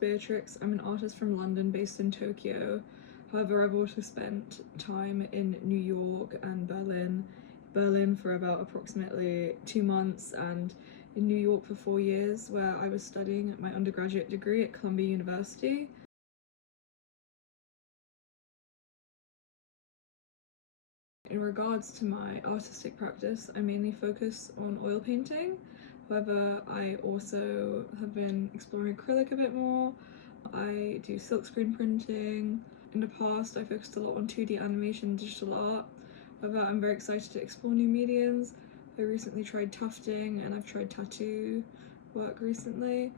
Beatrix. I'm an artist from London based in Tokyo. However, I've also spent time in New York and Berlin for about approximately 2 months, and in New York for 4 years, where I was studying my undergraduate degree at Columbia University. In regards to my artistic practice, I mainly focus on oil painting. However, I also have been exploring acrylic a bit more. I do silkscreen printing. In the past, I focused a lot on 2D animation and digital art. However, I'm very excited to explore new mediums. I recently tried tufting and I've tried tattoo work recently.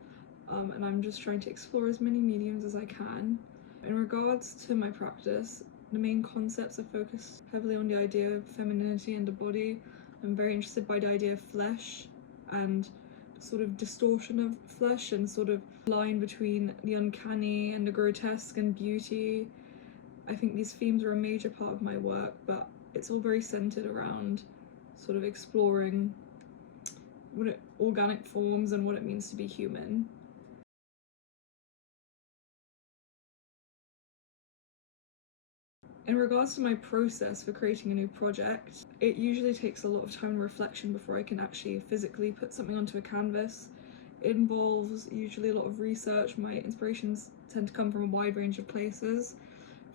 And I'm just trying to explore as many mediums as I can. In regards to my practice, the main concepts are focused heavily on the idea of femininity and the body. I'm very interested by the idea of flesh and sort of distortion of flesh and sort of line between the uncanny and the grotesque and beauty. I think these themes are a major part of my work, but it's all very centered around sort of exploring organic forms and what it means to be human. In regards to my process for creating a new project, it usually takes a lot of time and reflection before I can actually physically put something onto a canvas. It involves usually a lot of research. My inspirations tend to come from a wide range of places,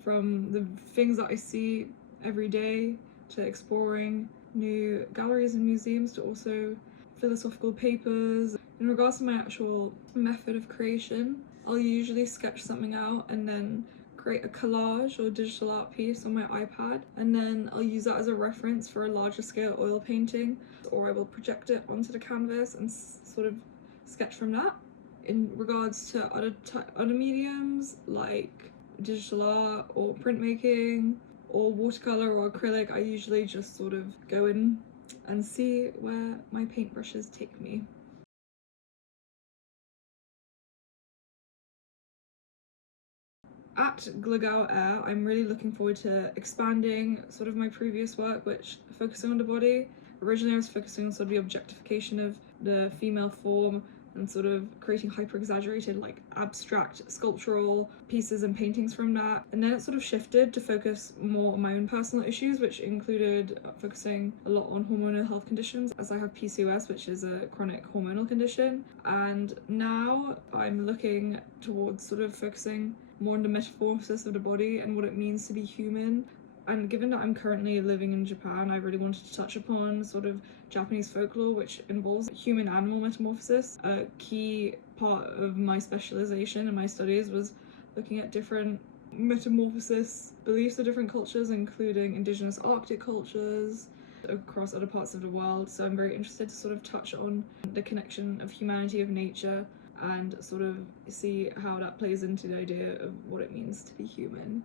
from the things that I see every day to exploring new galleries and museums to also philosophical papers. In regards to my actual method of creation, I'll usually sketch something out and then create a collage or digital art piece on my iPad, and then I'll use that as a reference for a larger scale oil painting, or I will project it onto the canvas and sort of sketch from that. In regards to other mediums like digital art or printmaking or watercolor or acrylic, I usually just sort of go in and see where my paintbrushes take me. At GlogauAIR, I'm really looking forward to expanding sort of my previous work, which focusing on the body. Originally I was focusing on sort of the objectification of the female form and sort of creating hyper-exaggerated, like abstract sculptural pieces and paintings from that. And then it sort of shifted to focus more on my own personal issues, which included focusing a lot on hormonal health conditions, as I have PCOS, which is a chronic hormonal condition. And now I'm looking towards sort of focusing more on the metamorphosis of the body and what it means to be human. And given that I'm currently living in Japan, I really wanted to touch upon sort of Japanese folklore, which involves human-animal metamorphosis. A key part of my specialization and my studies was looking at different metamorphosis beliefs of different cultures, including indigenous Arctic cultures across other parts of the world. So I'm very interested to sort of touch on the connection of humanity of nature and sort of see how that plays into the idea of what it means to be human.